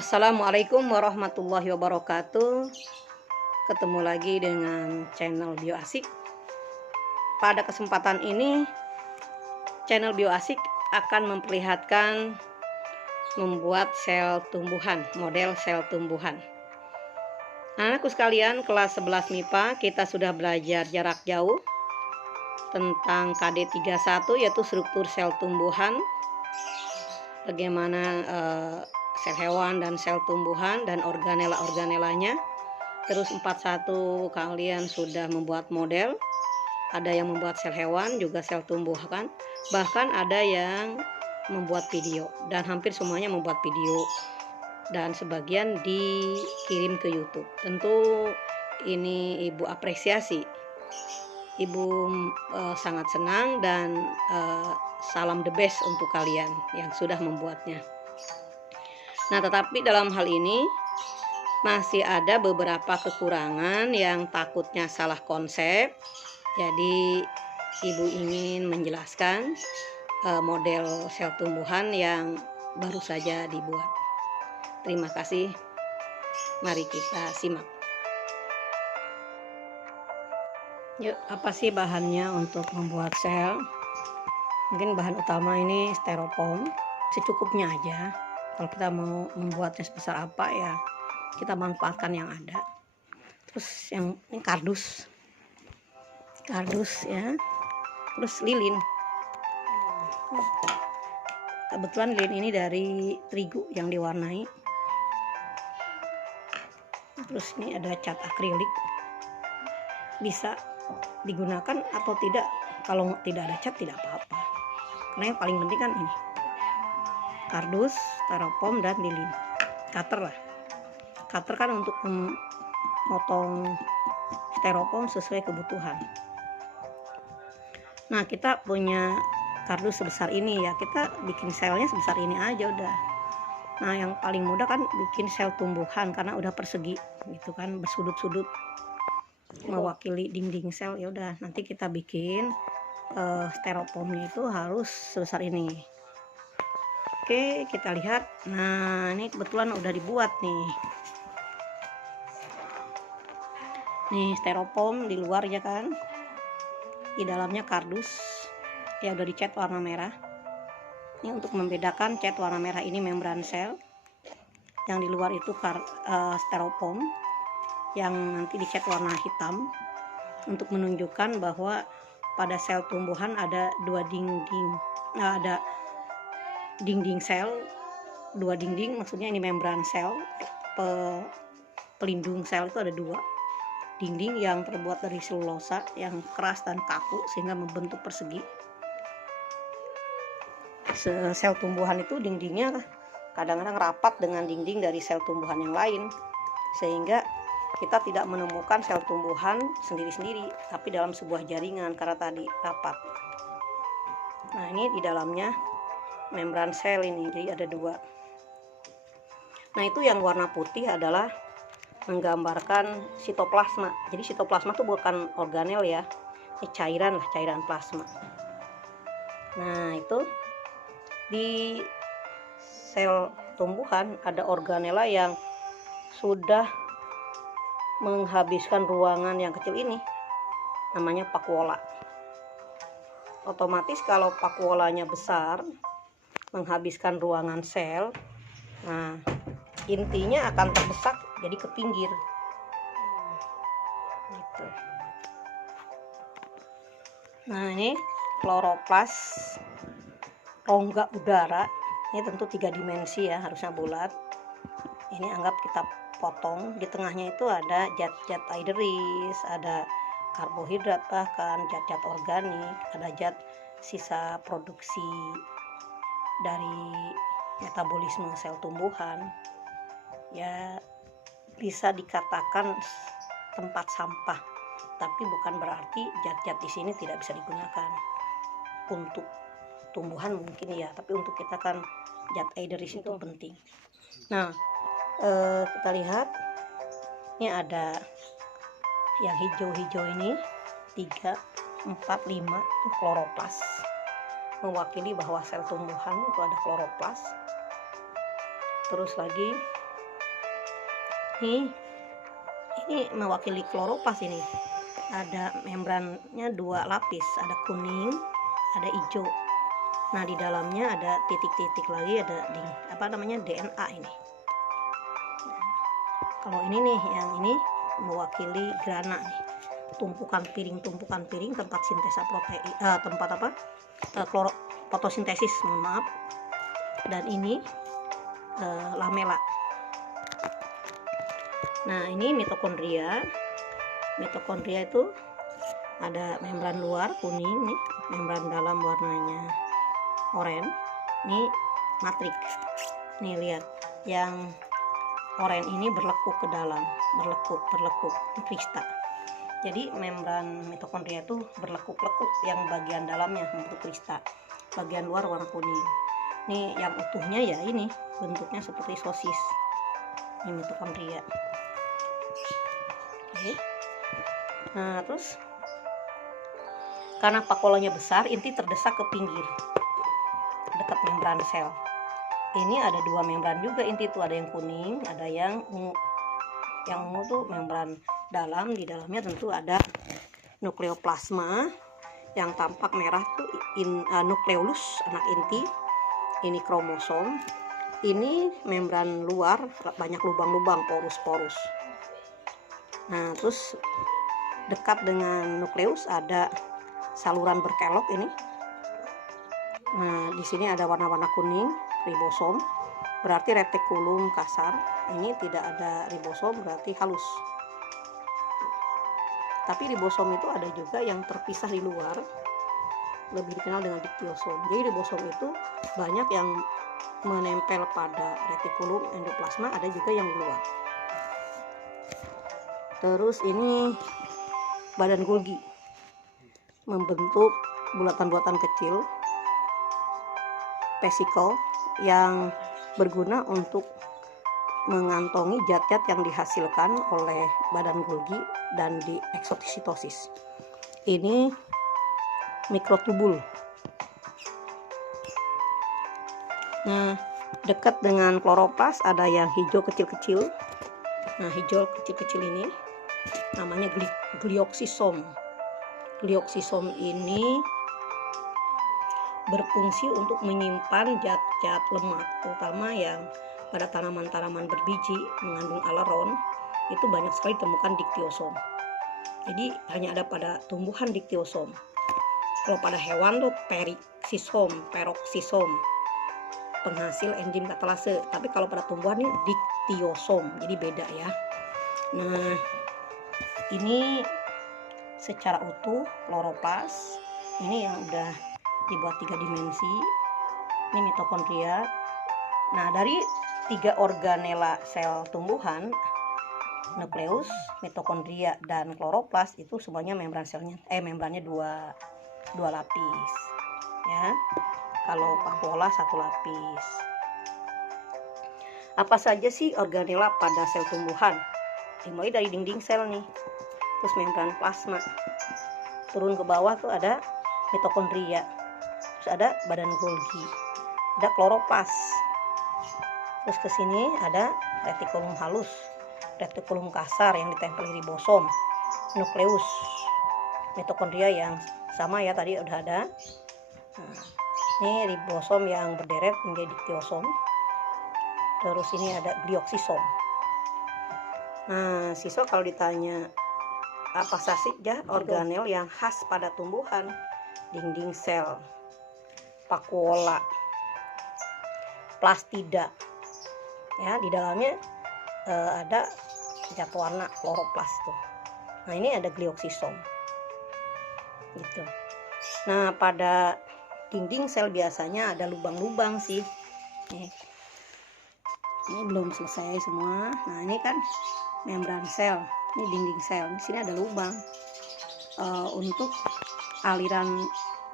Assalamualaikum warahmatullahi wabarakatuh. Ketemu lagi dengan channel Bioasik. Pada kesempatan ini channel Bioasik akan memperlihatkan membuat sel tumbuhan, model sel tumbuhan. Anakku sekalian, kelas 11 MIPA kita sudah belajar jarak jauh tentang KD31, yaitu struktur sel tumbuhan, bagaimana sel hewan dan sel tumbuhan dan organela-organelanya. Terus 41 kalian sudah membuat model, ada yang membuat sel hewan juga sel tumbuhan, bahkan ada yang membuat video, dan hampir semuanya membuat video dan sebagian dikirim ke YouTube. Tentu ini Ibu apresiasi, Ibu sangat senang dan salam the best untuk kalian yang sudah membuatnya. Nah, tetapi dalam hal ini masih ada beberapa kekurangan yang takutnya salah konsep. Jadi Ibu ingin menjelaskan model sel tumbuhan yang baru saja dibuat. Terima kasih. Mari kita simak. Yuk, apa sih bahannya untuk membuat sel? Mungkin bahan utama ini styrofoam, secukupnya aja. Kalau kita mau membuatnya sebesar apa ya kita manfaatkan yang ada. Terus yang ini kardus ya. Terus lilin. Kebetulan lilin ini dari terigu yang diwarnai. Terus ini ada cat akrilik, bisa digunakan atau tidak. Kalau tidak ada cat tidak apa-apa, karena yang paling penting kan ini kardus, styrofoam, dan lilin. Cutter lah, cutter kan untuk memotong styrofoam sesuai kebutuhan. Nah, kita punya kardus sebesar ini ya, kita bikin selnya sebesar ini aja udah. Nah, yang paling mudah kan bikin sel tumbuhan karena udah persegi gitu kan, bersudut-sudut mewakili dinding sel. Ya udah, nanti kita bikin styrofoamnya itu harus sebesar ini. Oke, kita lihat. Nah, ini kebetulan udah dibuat nih. Nih styrofoam di luar ya kan, di dalamnya kardus ya udah dicat warna merah. Ini untuk membedakan cat warna merah ini membran sel, yang di luar itu styrofoam yang nanti dicat warna hitam, untuk menunjukkan bahwa pada sel tumbuhan ada dua dinding, ada dinding sel, dua dinding, maksudnya ini membran sel, pelindung sel itu ada dua dinding yang terbuat dari selulosa yang keras dan kaku sehingga membentuk persegi. Sel tumbuhan itu dindingnya kadang-kadang rapat dengan dinding dari sel tumbuhan yang lain, sehingga kita tidak menemukan sel tumbuhan sendiri-sendiri, tapi dalam sebuah jaringan karena tadi rapat. Nah, ini di dalamnya membran sel ini, jadi ada dua. Nah, itu yang warna putih adalah menggambarkan sitoplasma. Jadi sitoplasma itu bukan organel ya, ini cairan lah, cairan plasma. Nah, itu di sel tumbuhan ada organela yang sudah menghabiskan ruangan yang kecil ini, namanya vakuola. Otomatis kalau vakuolanya besar, menghabiskan ruangan sel, nah intinya akan terdesak jadi ke pinggir gitu. Nah, ini kloroplas, rongga udara. Ini tentu 3 dimensi ya, harusnya bulat. Ini anggap kita potong, di tengahnya itu ada zat-zat aideris, ada karbohidrat, bahkan zat-zat organik, ada zat sisa produksi dari metabolisme sel tumbuhan. Ya, bisa dikatakan tempat sampah, tapi bukan berarti zat-zat di sini tidak bisa digunakan. Untuk tumbuhan mungkin ya, tapi untuk kita kan zat aideris itu penting. Nah, kita lihat ini ada yang hijau-hijau ini 3, 4, 5 itu kloroplas, mewakili bahwa sel tumbuhan itu ada kloroplas. Terus lagi Ini mewakili kloroplas. Ini ada membrannya 2 lapis, ada kuning, ada hijau. Nah, di dalamnya ada titik-titik lagi, ada DNA ini. Kalau ini nih, yang ini mewakili grana nih, tumpukan piring tempat sintesa protein, fotosintesis, mohon maaf. Dan ini lamela. Nah, ini mitokondria. Mitokondria itu ada membran luar kuning nih, membran dalam warnanya oranye. Ini matriks. Nih lihat, yang oranye ini berlekuk ke dalam, berlekuk ini krista. Jadi membran mitokondria itu berlekuk-lekuk, yang bagian dalamnya bentuk krista, bagian luar warna kuning. Ini yang utuhnya ya, ini bentuknya seperti sosis. Ini mitokondria. Oke. Nah, terus karena vakuolanya besar, inti terdesak ke pinggir dekat membran sel. Ini ada 2 membran juga inti itu, ada yang kuning, ada yang ungu. Yang ungu tuh membran dalam, di dalamnya tentu ada nukleoplasma. Yang tampak merah tuh nukleolus, anak inti. Ini kromosom. Ini membran luar, banyak lubang-lubang, porus-porus. Nah, terus dekat dengan nukleus ada saluran berkelok ini. Nah, di sini ada warna-warna kuning, ribosom, berarti retikulum kasar. Ini tidak ada ribosom, berarti halus. Tapi ribosom itu ada juga yang terpisah di luar, lebih dikenal dengan diktiosom. Jadi ribosom itu banyak yang menempel pada retikulum endoplasma, ada juga yang di luar. Terus ini badan Golgi, membentuk bulatan-bulatan kecil vesikel yang berguna untuk mengantongi zat-zat yang dihasilkan oleh badan Golgi dan di eksotositosis. Ini mikrotubul. Nah, dekat dengan kloroplas ada yang hijau kecil-kecil. Nah, hijau kecil-kecil ini namanya glioksisom. Glioksisom ini berfungsi untuk menyimpan zat-zat lemak, terutama yang pada tanaman-tanaman berbiji mengandung aleron, itu banyak sekali ditemukan diktiosom. Jadi hanya ada pada tumbuhan diktiosom. Kalau pada hewan tuh peroksisom, penghasil enzim katalase. Tapi kalau pada tumbuhan ini diktiosom, jadi beda ya. Nah, ini secara utuh kloroplas. Ini yang udah dibuat 3 dimensi. Ini mitokondria. Nah, dari 3 organela sel tumbuhan, nukleus, mitokondria, dan kloroplas, itu semuanya membrannya 2 lapis ya. Kalau vakuola 1 lapis. Apa saja sih organela pada sel tumbuhan? Dimulai dari dinding sel nih, terus membran plasma, turun ke bawah tuh ada mitokondria, terus ada badan Golgi, ada kloroplas, terus ke sini ada retikulum halus, retikulum kasar yang ditempeli ribosom, nukleus, mitokondria yang sama ya, tadi udah ada. Nah, ini ribosom yang berderet menjadi diktiosom, terus ini ada glioksisom. Nah, siswa kalau ditanya apa saja organel yang khas pada tumbuhan, dinding sel, vakuola, plastida, ya, di dalamnya ada zat warna kloroplas tuh. Nah, ini ada glioksisom, gitu. Nah, pada dinding sel biasanya ada lubang-lubang sih. Ini belum selesai semua. Nah, ini kan membran sel, ini dinding sel. Di sini ada lubang untuk aliran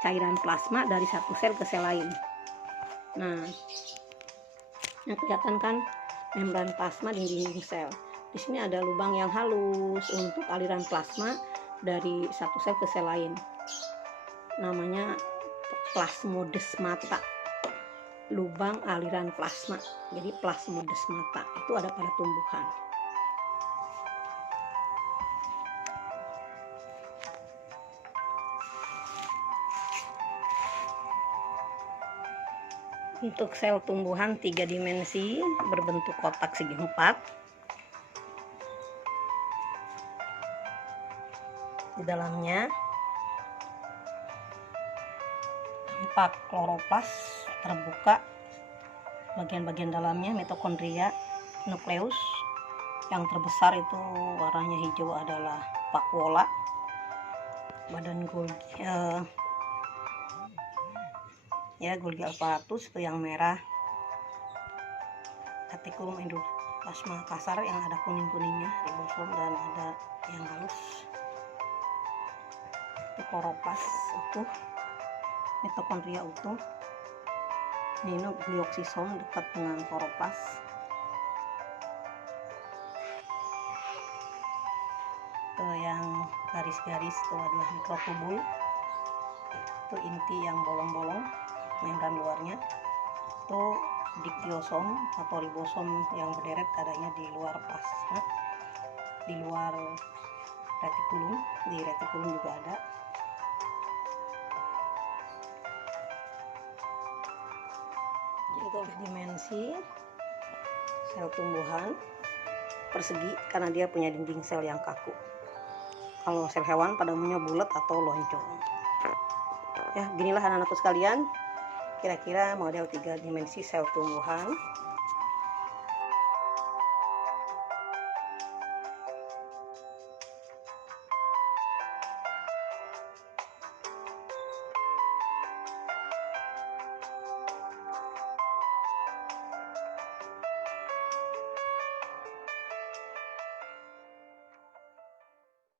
cairan plasma dari satu sel ke sel lain. Nah, yang kelihatan kan membran plasma di dinding sel. Di sini ada lubang yang halus untuk aliran plasma dari satu sel ke sel lain. Namanya plasmodesmata, lubang aliran plasma. Jadi plasmodesmata itu ada pada tumbuhan. Untuk sel tumbuhan 3 dimensi berbentuk kotak segi 4. Di dalamnya tampak kloroplas terbuka. Bagian-bagian dalamnya mitokondria, nukleus. Yang terbesar itu warnanya hijau adalah vakuola. Badan Golgi Golgi aparatus itu yang merah. Retikulum endoplasma kasar yang ada kuning-kuningnya, ribosom, dan ada yang halus. Itu kloroplas utuh, mitokondria utuh. Nukleoksisom dekat dengan kloroplas. Yang garis-garis itu adalah mikrotubul. Itu inti yang bolong-bolong, membran luarnya. Itu diktiosom atau ribosom yang berderet adanya di luar plasma, di luar retikulum. Di retikulum juga ada. Itu dimensi sel tumbuhan persegi karena dia punya dinding sel yang kaku. Kalau sel hewan pada umumnya bulat atau lonjong. Ya, ginilah anak-anakku sekalian, kira-kira model 3 dimensi sel tumbuhan.